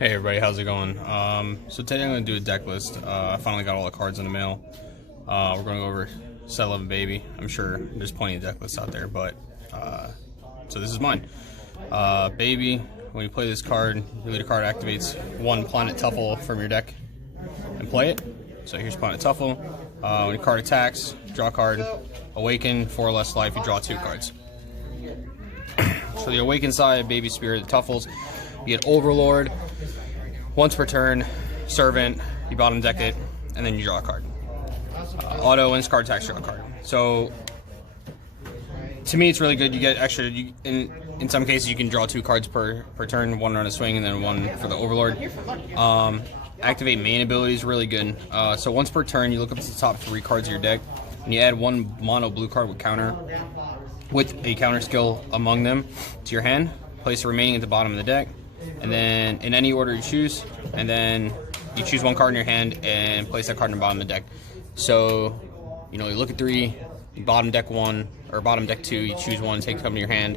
Hey everybody, how's it going? So today I'm going to do a deck list. I finally got all the cards in the mail. We're going to go over set 11 baby. I'm sure there's plenty of deck lists out there, but so this is mine. Baby, when you play this card, your leader card activates one Planet Tuffle from your deck and play it. So here's Planet Tuffle. When your card attacks, draw a card. Awaken, 4 or less life, you draw 2 cards. So the Awaken side, Baby Spirit, the Tuffles, you get Overlord. Once per turn, Servant, you bottom deck it, and then you draw a card. Auto, when this card attacks, draw a card. So, to me, it's really good. You get extra. In some cases, you can draw 2 cards per turn, one on a swing, and then one for the Overlord. Activate main ability is really good. So once per turn, you look up to the top 3 cards of your deck, and you add 1 mono blue card with a counter skill among them to your hand. Place the remaining at the bottom of the deck. And then in any order you choose, and then you choose 1 card in your hand and place that card in the bottom of the deck. So, you look at 3, you bottom deck 1, or bottom deck 2, you choose 1, take it to your hand.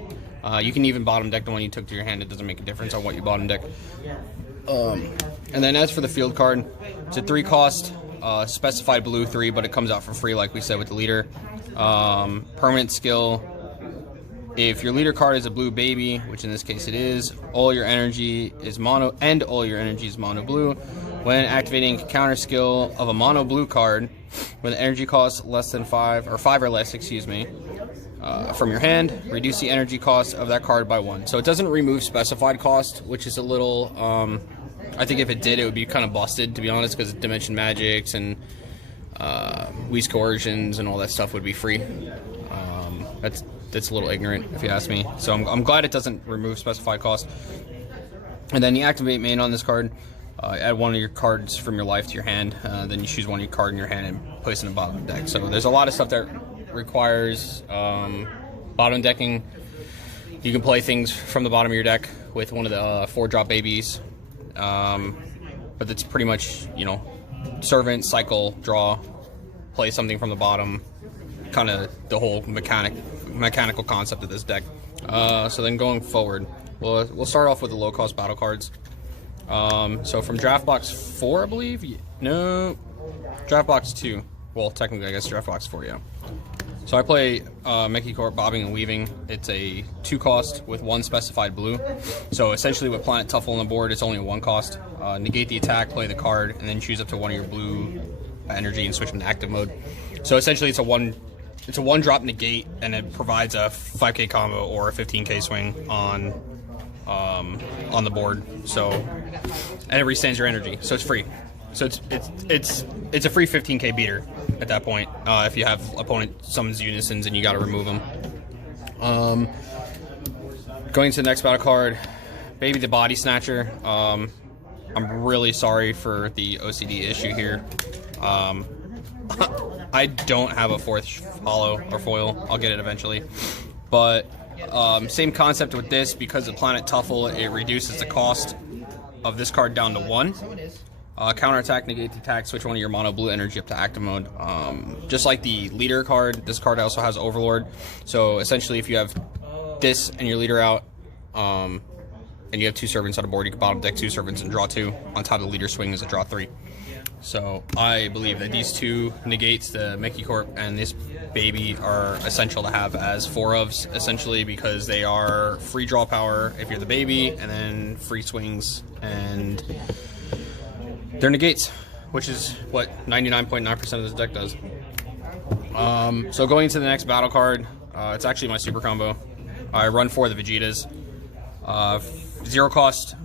You can even bottom deck the one you took to your hand, it doesn't make a difference on what you bottom deck. And then as for the field card, it's a 3 cost, specified blue 3, but it comes out for free like we said with the leader. Permanent skill. If your leader card is a blue baby, which in this case it is, all your energy is mono blue. When activating a counter skill of a mono blue card, when the energy costs less than 5 or less, from your hand, reduce the energy cost of that card by 1. So it doesn't remove specified cost, which is a little, I think if it did, it would be kind of busted, to be honest, because Dimension Magics and Whis Coercions and all that stuff would be free. That's a little ignorant, if you ask me. So I'm glad it doesn't remove specified cost. And then you activate main on this card. Add 1 of your cards from your life to your hand. Then you choose 1 of your card in your hand and place it in the bottom of the deck. So there's a lot of stuff that requires bottom decking. You can play things from the bottom of your deck with one of the 4-drop babies. But it's pretty much, Servant, cycle, draw, play something from the bottom. Kind of the whole mechanical concept of this deck. So then going forward, we'll start off with the low-cost battle cards. So from draft box 4, I believe. No, draft box 2. Well, technically, I guess draft box 4. Yeah. So I play Mechicorp Bobbing and Weaving. It's a 2 cost with 1 specified blue. So essentially, with Planet Tuffle on the board, it's only a 1 cost. Negate the attack, play the card, and then choose up to 1 of your blue energy and switch them to active mode. So essentially, it's a 1-drop negate, and it provides a 5k combo or a 15k swing on the board. So, and it restands your energy, so it's free. So it's a free 15k beater at that point. If you have opponent summons unisons and you got to remove them. Going to the next battle card, Baby the Body Snatcher. I'm really sorry for the OCD issue here. I don't have a 4th holo or foil. I'll get it eventually. But same concept with this, because of Planet Tuffle, it reduces the cost of this card down to 1. Counterattack, negate the attack, switch 1 of your mono blue energy up to active mode. Just like the leader card, this card also has Overlord. So essentially, if you have this and your leader out, and you have 2 servants on the board, you can bottom deck 2 servants and draw 2. On top of the leader swing is a draw 3. So I believe that these 2 negates, the Mechicorp and this baby, are essential to have as 4-ofs, essentially, because they are free draw power if you're the baby, and then free swings, and they're negates, which is what 99.9% of this deck does. So going to the next battle card, it's actually my super combo. I run 4 of the Vegetas. 0 cost,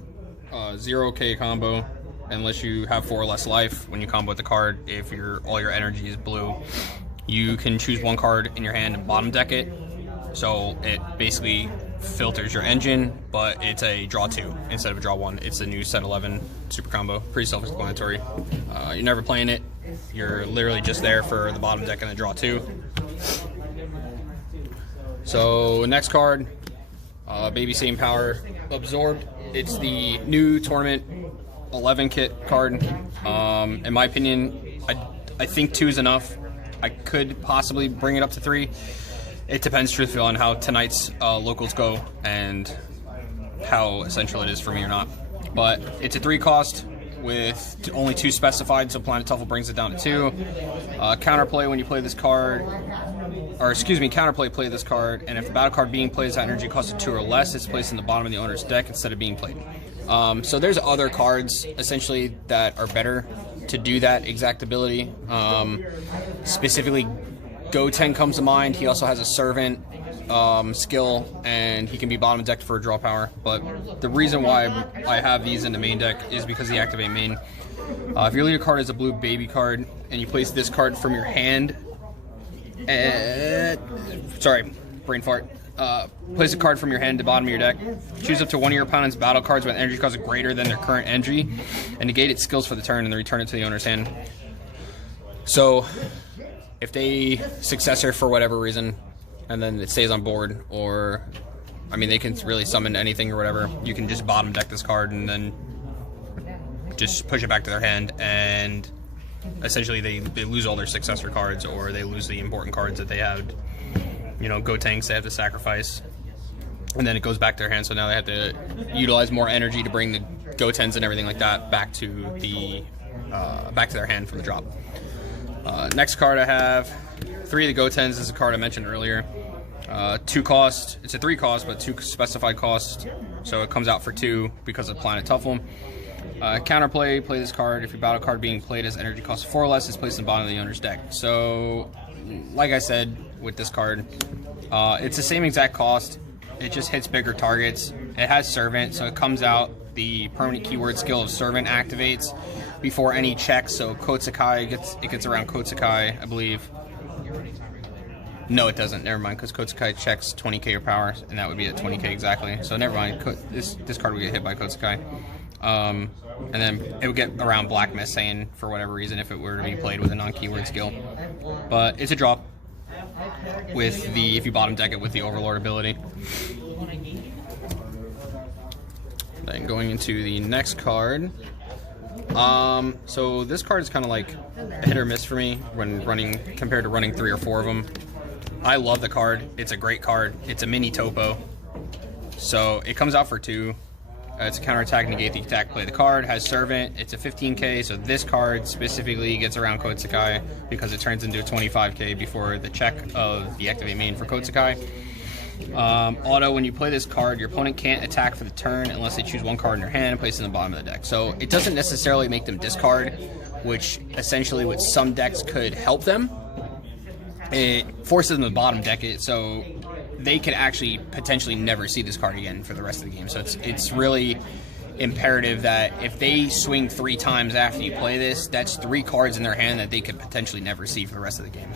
0k combo. Unless you have 4 or less life when you combo with the card. If all your energy is blue, you can choose 1 card in your hand and bottom deck it. So it basically filters your engine, but it's a draw 2 instead of a draw 1. It's the new set 11 super combo. Pretty self-explanatory. You're never playing it. You're literally just there for the bottom deck and the draw 2. So next card, Baby Same Power Absorbed. It's the new tournament 11 kit card. In my opinion, I think 2 is enough. I could possibly bring it up to 3. It depends truthfully on how tonight's locals go and how essential it is for me or not. But it's a 3 cost with only 2 specified, so Planet Tuffle brings it down to 2. Counterplay when you play this card, or excuse me, counterplay play this card, and if the battle card being played has an energy cost of 2 or less, it's placed in the bottom of the owner's deck instead of being played. So there's other cards essentially that are better to do that exact ability. Specifically, Gotenks comes to mind. He also has a Servant skill, and he can be bottom decked for a draw power. But the reason why I have these in the main deck is because the activate main. If your leader card is a blue baby card, and you place this card from your hand, sorry, brain fart. Place a card from your hand to the bottom of your deck. Choose up to one of your opponent's battle cards with energy cost greater than their current entry, and negate its skills for the turn, and then return it to the owner's hand. So, if they successor for whatever reason, and then it stays on board, or, I mean, they can really summon anything or whatever, you can just bottom deck this card and then just push it back to their hand, and essentially they lose all their successor cards, or they lose the important cards that they had. You know, Gotenks, they have to sacrifice, and then it goes back to their hand, so now they have to utilize more energy to bring the Gotenks and everything like that back to their hand from the drop. Next card I have, 3 of the Gotenks. This is a card I mentioned earlier. 2 cost, it's a 3 cost, but 2 specified cost, so it comes out for 2 because of Planet Tuffle. Counterplay, play this card. If your battle card being played has energy cost 4 or less, it's placed in the bottom of the owner's deck. So, like I said, with this card, it's the same exact cost. It just hits bigger targets. It has Servant, so it comes out. The permanent keyword skill of Servant activates before any checks. So Kotsukai gets around Kotsukai, I believe. No, it doesn't. Never mind, because Kotsukai checks 20k or power, and that would be at 20k exactly. So never mind. This card would get hit by Kotsukai. And then it would get around Black Messiah for whatever reason if it were to be played with a non-keyword skill. But it's a drop with if you bottom deck it with the Overlord ability. Then going into the next card. So this card is kind of like a hit or miss for me when running, compared to running 3 or 4 of them. I love the card. It's a great card. It's a mini topo. So it comes out for 2. It's a counterattack, negate the attack, play the card. Has Servant. It's a 15k, so this card specifically gets around Kotsukai because it turns into a 25k before the check of the activate main for Kotsukai. Auto, when you play this card, your opponent can't attack for the turn unless they choose one card in their hand and place it in the bottom of the deck. So it doesn't necessarily make them discard, which essentially with some decks could help them. It forces them to bottom deck it, so they could actually potentially never see this card again for the rest of the game. So it's really imperative that if they swing 3 times after you play this, that's 3 cards in their hand that they could potentially never see for the rest of the game.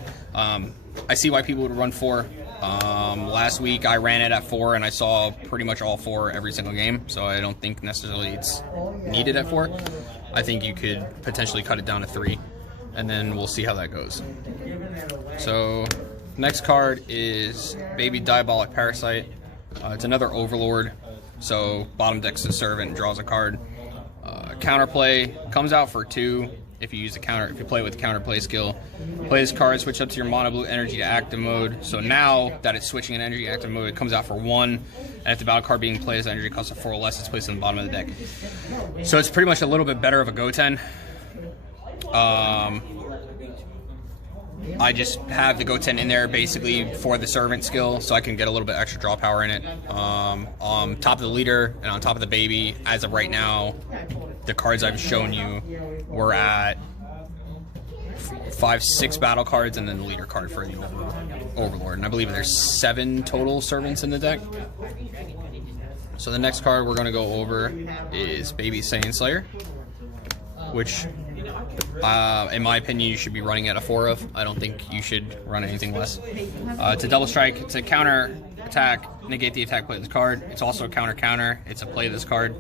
I see why people would run 4. Last week I ran it at 4, and I saw pretty much all 4 every single game, so I don't think necessarily it's needed at 4. I think you could potentially cut it down to 3, and then we'll see how that goes. So next card is Baby Diabolic Parasite. It's another Overlord, so bottom decks a Servant and draws a card. Counterplay comes out for 2 if you use if you play with the counterplay skill. Play this card, switch up to your mono blue energy to active mode. So now that it's switching in energy to active mode, it comes out for 1, and if the battle card being played has energy cost of 4 or less, it's placed on the bottom of the deck. So it's pretty much a little bit better of a Goten. I just have the Goten in there basically for the Servant skill, so I can get a little bit extra draw power in it. On top of the leader and on top of the baby, as of right now, the cards I've shown you were at 5, 6 battle cards, and then the leader card for the Overlord. And I believe there's 7 total Servants in the deck. So the next card we're going to go over is Baby Saiyan Slayer, which in my opinion you should be running at a 4 of. I don't think you should run anything less. It's a double strike. It's a counter attack, negate the attack, play this card. It's also a counter. It's a play this card.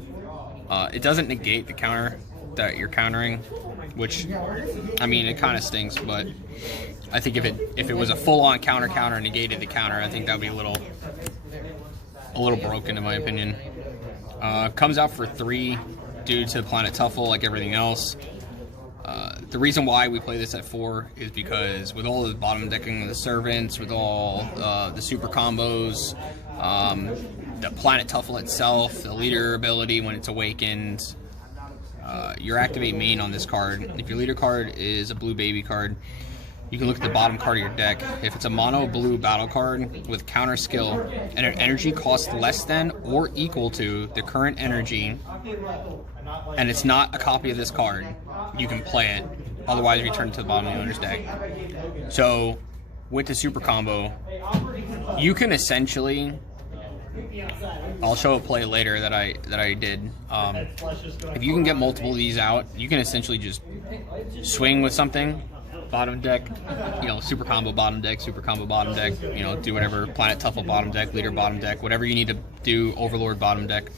It doesn't negate the counter that you're countering, which, I mean, it kind of stinks, but I think if it was a full-on counter and negated the counter, I think that would be a little broken in my opinion. Comes out for 3 due to Planet Tuffle, like everything else. The reason why we play this at 4 is because with all the bottom decking of the Servants, with all the super combos, the planet Tuffle itself, the leader ability when it's awakened, your activate main on this card. If your leader card is a blue baby card, you can look at the bottom card of your deck. If it's a mono blue battle card with counter skill and an energy cost less than or equal to the current energy, and it's not a copy of this card, you can play it. Otherwise, return it to the bottom of the owner's deck. So, with the super combo, you can essentially, I'll show a play later that I did. If you can get multiple of these out, you can essentially just swing with something. Bottom deck, super combo bottom deck, do whatever, planet Tuffle bottom deck, leader bottom deck, whatever you need to do, overlord bottom deck.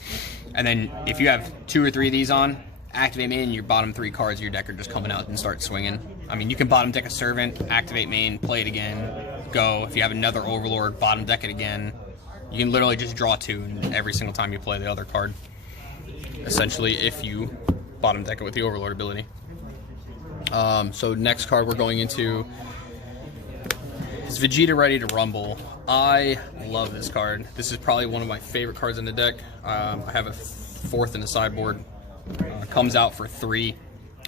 And then if you have 2 or 3 of these on, activate main, your bottom 3 cards of your deck are just coming out and start swinging. I mean, you can bottom deck a servant, activate main, play it again, go. If you have another overlord, bottom deck it again. You can literally just draw 2 every single time you play the other card, essentially, if you bottom deck it with the overlord ability. So next card we're going into is Vegeta Ready to Rumble. I love this card. This is probably one of my favorite cards in the deck. I have a 4th in the sideboard. Comes out for 3.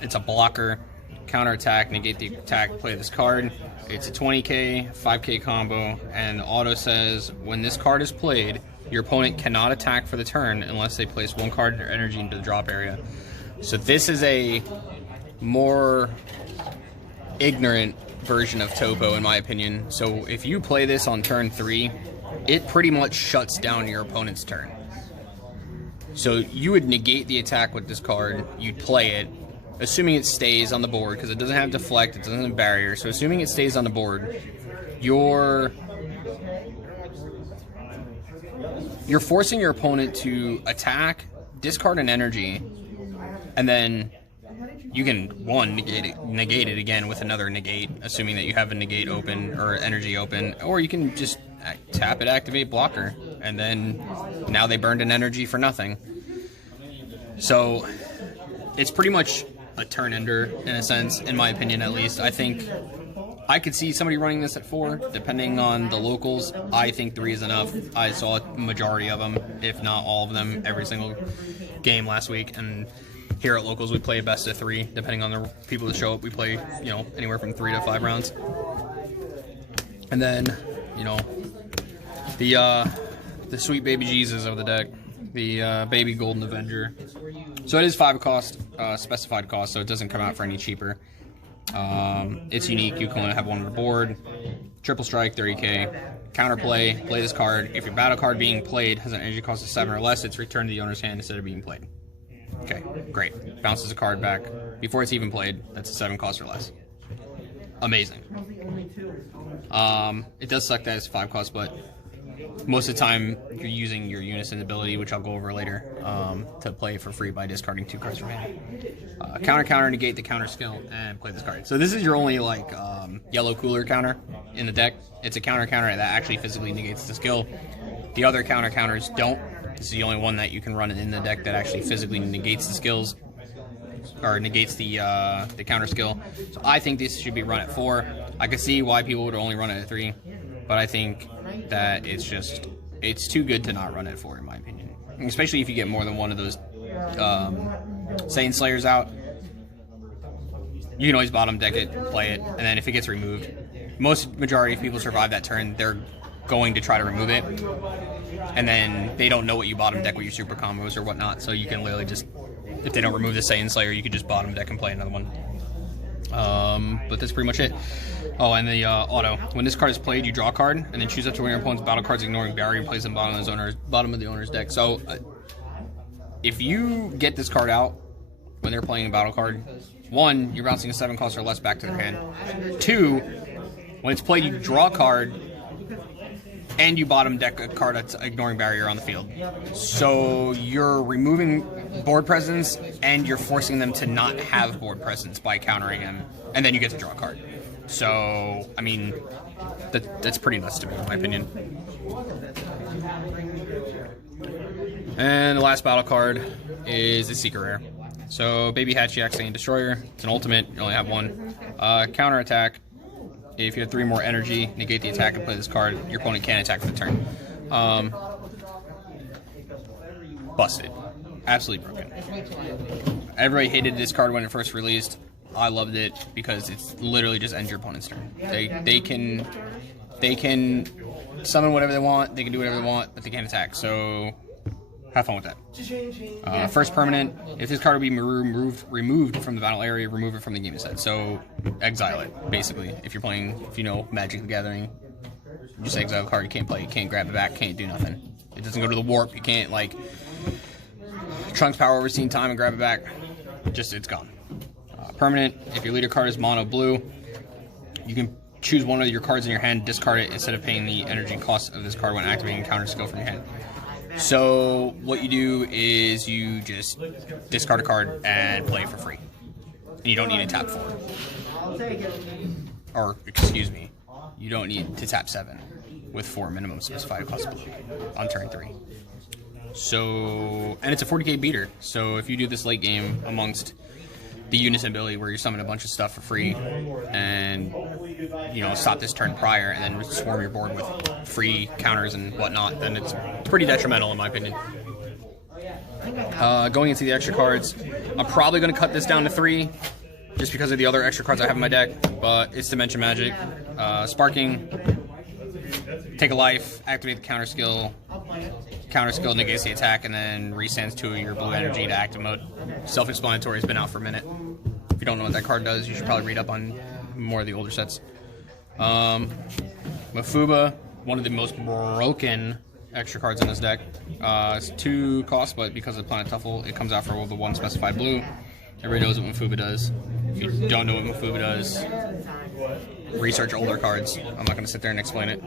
It's a blocker. Counter attack, negate the attack, play this card. It's a 20k, 5k combo, and auto says when this card is played, your opponent cannot attack for the turn unless they place 1 card in their energy into the drop area. So this is a more ignorant version of Topo, in my opinion. So if you play this on turn 3, it pretty much shuts down your opponent's turn. So you would negate the attack with this card, you'd play it, assuming it stays on the board, because it doesn't have deflect, it doesn't have barrier, so assuming it stays on the board, you're forcing your opponent to attack, discard an energy, and then you can, 1, negate it again with another negate, assuming that you have a negate open or energy open, or you can just tap it, activate blocker, and then now they burned an energy for nothing. So it's pretty much a turn ender in a sense, in my opinion at least. I think I could see somebody running this at 4, depending on the locals. I think 3 is enough. I saw a majority of them, if not all of them, every single game last week, and here at locals we play a best of 3, depending on the people that show up. We play, anywhere from 3 to 5 rounds. And then, the sweet baby Jesus of the deck, the baby Golden Avenger. So it is 5 cost, specified cost, so it doesn't come out for any cheaper. It's unique. You can only have 1 on the board. Triple strike, 30k. Counterplay, play this card. If your battle card being played has an energy cost of 7 or less, it's returned to the owner's hand instead of being played. Okay, great. Bounces a card back before it's even played. That's a 7 cost or less. Amazing. It does suck that it's 5 cost, but most of the time you're using your Unison ability, which I'll go over later, to play for free by discarding 2 cards from hand. Counter, negate the counter skill, and play this card. So this is your only yellow cooler counter in the deck. It's a counter that actually physically negates the skill. The other counters don't. This is the only one that you can run in the deck that actually physically negates the skills, or negates the counter skill. So I think this should be run at 4. I can see why people would only run it at 3, but I think that it's too good to not run at 4 in my opinion. Especially if you get more than one of those Saiyan Slayers out. You can always bottom deck it, play it, and then if it gets removed, majority of people survive that turn, they're going to try to remove it, and then they don't know what you bottom deck with your super combos or whatnot, so you can literally just, if they don't remove the Saiyan Slayer, you can just bottom deck and play another one. But that's pretty much it. Oh, and the auto. When this card is played, you draw a card, and then choose up to one of your opponent's battle cards, ignoring barrier, and place them bottom of the owner's deck. So, if you get this card out when they're playing a battle card, 1, you're bouncing a 7 cost or less back to their hand. 2, when it's played, you draw a card, and you bottom deck a card that's ignoring barrier on the field. So you're removing board presence, and you're forcing them to not have board presence by countering them, and then you get to draw a card. So, I mean, that's pretty nuts to me, in my opinion. And the last battle card is the Secret Rare. So, Baby Hatchiyak Saiyan Destroyer. It's an ultimate. You only have 1. Counter attack. If you have 3 more energy, negate the attack and play this card. Your opponent can't attack for the turn. busted. Absolutely broken. Everybody hated this card when it first released. I loved it because it's literally just ends your opponent's turn. They can summon whatever they want, they can do whatever they want, but they can't attack. So have fun with that. First permanent, if this card would be removed from the battle area, remove it from the game instead. So exile it, basically. If you're playing, if you know Magic the Gathering, you just exile a card, you can't play, you can't grab it back, can't do nothing. It doesn't go to the warp, you can't like Trunks Power Overseen Time and grab it back. Just, it's gone. Permanent, if your leader card is mono blue, you can choose one of your cards in your hand, discard it instead of paying the energy cost of this card when activating counter skill from your hand. So what you do is you just discard a card and play for free. And you don't need to tap 4. Or, excuse me, you don't need to tap 7 with 4 minimum specified cost blue on turn 3. So, and it's a 40k beater, so if you do this late game amongst the Unison ability where you summon a bunch of stuff for free and, you know, stop this turn prior and then swarm your board with free counters and whatnot, then it's pretty detrimental in my opinion. Going into the extra cards, I'm probably going to cut this down to 3 just because of the other extra cards I have in my deck, but it's Dimension Magic, Sparking, take a life, activate the counter skill negates the attack, and then resends 2 of your blue energy to active mode. Self-explanatory, has been out for a minute. If you don't know what that card does, you should probably read up on more of the older sets. Mafuba, one of the most broken extra cards in this deck. It's 2 costs, but because of Planet Tuffle, it comes out for the 1 specified blue. Everybody knows what Mafuba does. If you don't know what Mafuba does, research older cards. I'm not going to sit there and explain it.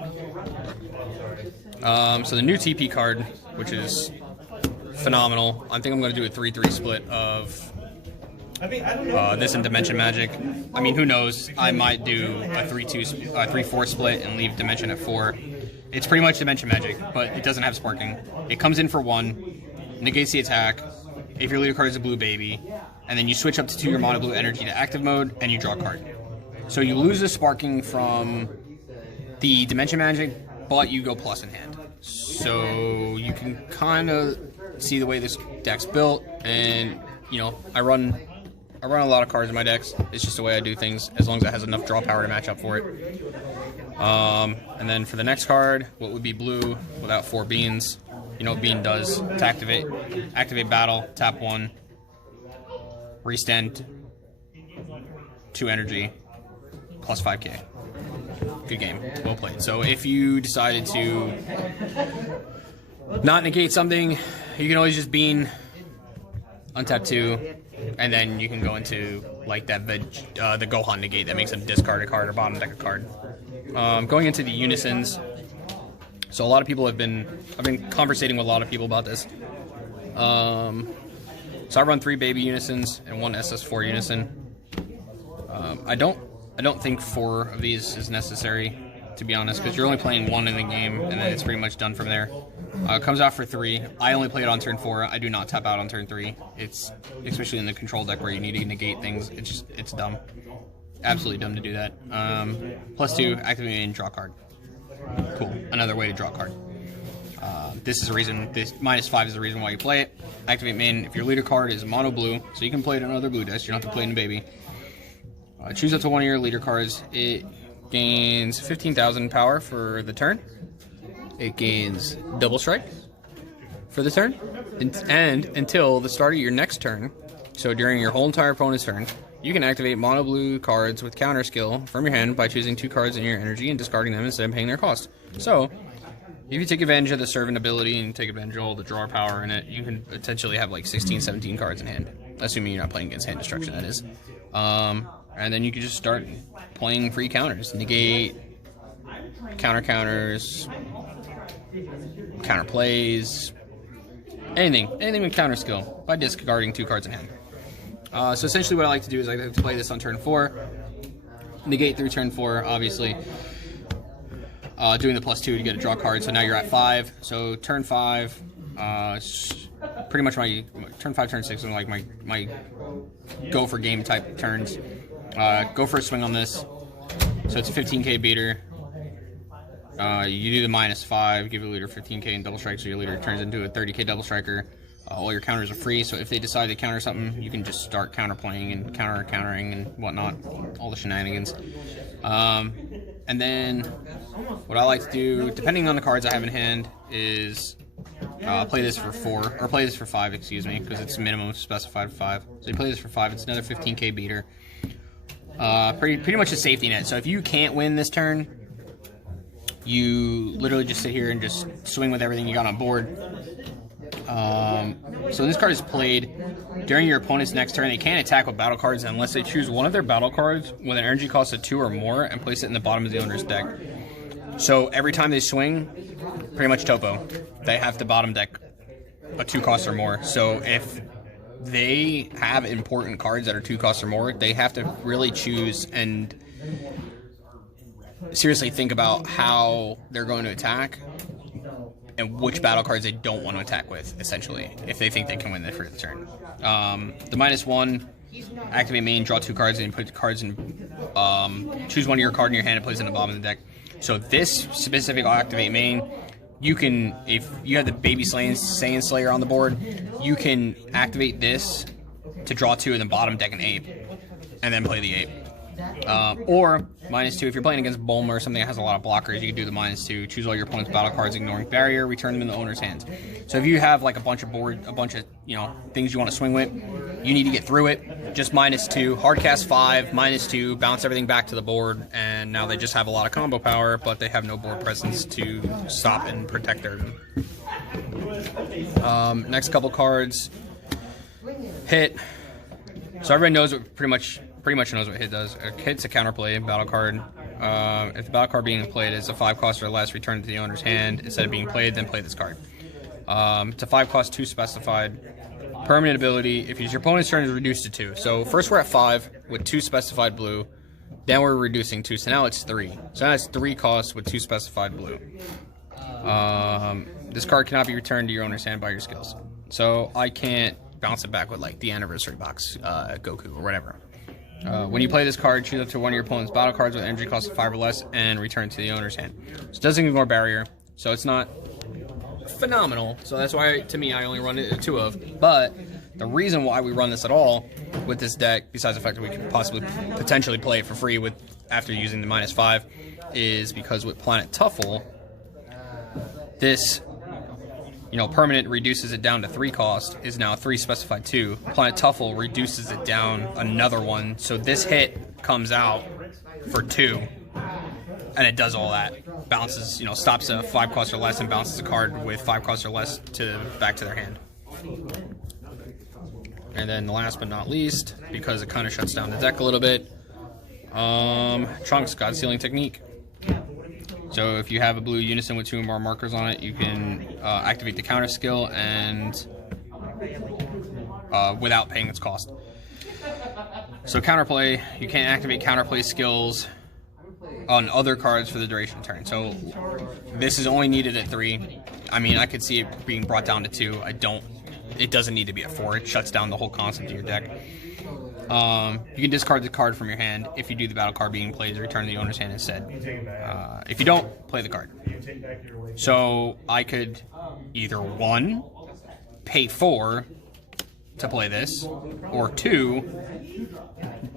So the new TP card, which is phenomenal. I think I'm going to do a 3-3 split of this and Dimension Magic. I mean, who knows? I might do a 3-4 split and leave Dimension at 4. It's pretty much Dimension Magic, but it doesn't have Sparking. It comes in for 1, negates the attack, if your leader card is a blue baby, and then you switch up to your mono blue energy to active mode, and you draw a card. So you lose the Sparking from the Dimension Magic, but you go plus in hand. So you can kind of see the way this deck's built, and you know, I run a lot of cards in my decks. It's just the way I do things, as long as it has enough draw power to match up for it. And then for the next card, what would be blue without 4 beans? You know what bean does? To activate battle, tap 1, restand 2 energy, plus 5k. Good game. Well played. So if you decided to not negate something, you can always just bean, untap 2, and then you can go into like that the Gohan negate that makes them discard a card or bottom deck a card. Going into the Unisons, so a lot of people I've been conversating with a lot of people about this. So I run 3 baby Unisons and 1 SS4 Unison. I don't think 4 of these is necessary, to be honest, because you're only playing 1 in the game, and then it's pretty much done from there. It comes out for 3. I only play it on turn 4. I do not tap out on turn 3. It's, especially in the control deck where you need to negate things, it's dumb. Absolutely dumb to do that. Plus 2, activate and draw a card. Cool. Another way to draw a card. This is the reason, this -5 is the reason why you play it. Activate main, if your leader card is mono blue, so you can play it in other blue decks, you don't have to play it in baby. Choose up to 1 of your leader cards. It gains 15,000 power for the turn. It gains double strike for the turn. And until the start of your next turn, so during your whole entire opponent's turn, you can activate mono blue cards with counter skill from your hand by choosing 2 cards in your energy and discarding them instead of paying their cost. So, if you take advantage of the Servant ability and take advantage of all the draw power in it, you can potentially have like 16, 17 cards in hand. Assuming you're not playing against hand destruction, that is. And then you can just start playing free counters. Negate, counters, counter plays, anything with counter skill by discarding 2 cards in hand. So essentially what I like to do is I like to play this on turn 4, negate through turn 4, obviously, doing the +2 to get a draw card, so now you're at 5. So turn 5, pretty much my turn 5, turn 6 are like my go for game type turns. Go for a swing on this, so it's a 15k beater. You do the -5, give your leader 15k and double strike, so your leader turns into a 30k double striker. All your counters are free, so if they decide to counter something, you can just start counterplaying and countering and whatnot, all the shenanigans. And then what I like to do, depending on the cards I have in hand, is play this for 4, or play this for 5, excuse me, because it's minimum specified 5. So you play this for 5, it's another 15k beater. Pretty much a safety net. So if you can't win this turn, you literally just sit here and just swing with everything you got on board. So this card is played during your opponent's next turn. They can't attack with battle cards unless they choose one of their battle cards with an energy cost of 2 or more and place it in the bottom of the owner's deck. So every time they swing, pretty much topo, they have to bottom deck a 2 cost or more. So if they have important cards that are 2 costs or more, they have to really choose and seriously think about how they're going to attack and which battle cards they don't want to attack with, essentially, if they think they can win the first turn. The -1, activate main, draw 2 cards, and you put the cards in, choose one of your card in your hand and place it in the bottom of the deck. So this specific activate main, you can, if you have the Baby Saiyan Slayer on the board, you can activate this to draw 2 and then bottom deck an ape, and then play the ape. Or -2, if you're playing against Bulma or something that has a lot of blockers, you can do the -2, choose all your opponent's battle cards, ignoring barrier, return them in the owner's hands. So if you have like a bunch of things you want to swing with, you need to get through it. Just -2, hardcast 5, -2, bounce everything back to the board, and now they just have a lot of combo power, but they have no board presence to stop and protect their. Next couple cards, hit. So everybody knows what pretty much knows what hit does. Hit's a counterplay battle card. If the battle card being played is a 5 cost or less, return it to the owner's hand. Instead of being played, then play this card. It's a 5 cost, 2 specified. Permanent ability. If it's your opponent's turn, is reduced to 2. So first we're at 5 with 2 specified blue. Then we're reducing 2, so now it's 3. So now it's 3 costs with 2 specified blue. This card cannot be returned to your owner's hand by your skills. So I can't bounce it back with like the anniversary box, Goku or whatever. When you play this card, choose up to one of your opponent's battle cards with energy cost of 5 or less and return it to the owner's hand. So it doesn't ignore barrier, so it's not phenomenal. So that's why, to me, I only run it 2 of. But the reason why we run this at all with this deck, besides the fact that we could possibly potentially play it for free with after using the -5, is because with Planet Tuffle, this permanent reduces it down to 3 cost, is now 3 specified 2. Planet Tuffle reduces it down another 1, so this hit comes out for 2, and it does all that. Bounces, stops a 5 cost or less and bounces a card with 5 cost or less back to their hand. And then last but not least, because it kind of shuts down the deck a little bit, Trunks, God Sealing Technique. So if you have a blue unison with 2 or more markers on it, you can activate the counter skill and without paying its cost. So counterplay, you can't activate counterplay skills on other cards for the duration turn. So this is only needed at 3. I mean, I could see it being brought down to 2. It doesn't need to be at 4. It shuts down the whole concept of your deck. You can discard the card from your hand. If you do, the battle card being played is returned to the owner's hand instead. If you don't, play the card. So I could either 1, pay 4 to play this, or 2,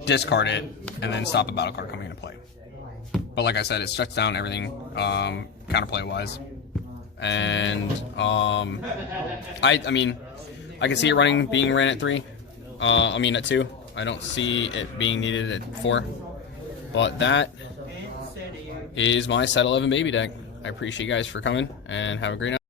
discard it, and then stop a battle card coming into play. But like I said, it shuts down everything counterplay-wise. And I mean, I can see it being ran at 3. At 2. I don't see it being needed at 4. But that is my Set 11 baby deck. I appreciate you guys for coming, and have a great night.